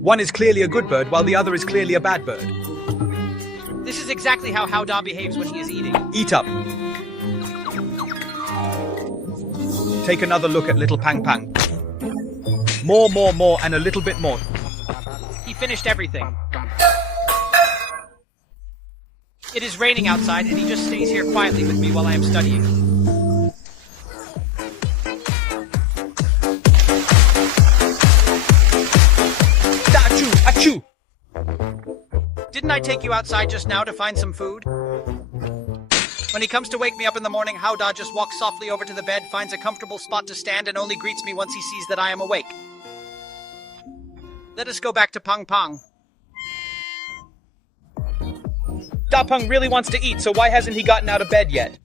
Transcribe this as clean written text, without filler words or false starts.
One is clearly a good bird, while the other is clearly a bad bird. This is exactly how How Da behaves when he is eating. Eat up. Take another look at little Pang Pang. More, and a little bit more. He finished everything. It is raining outside, and he just stays here quietly with me while I am studying. Achoo! Achoo! Didn't I take you outside just now to find some food? When he comes to wake me up in the morning, How Da just walks softly over to the bed, finds a comfortable spot to stand, and only greets me once he sees that I am awake. Let us go back to Pang Pang. Da Pang really wants to eat, so why hasn't he gotten out of bed yet?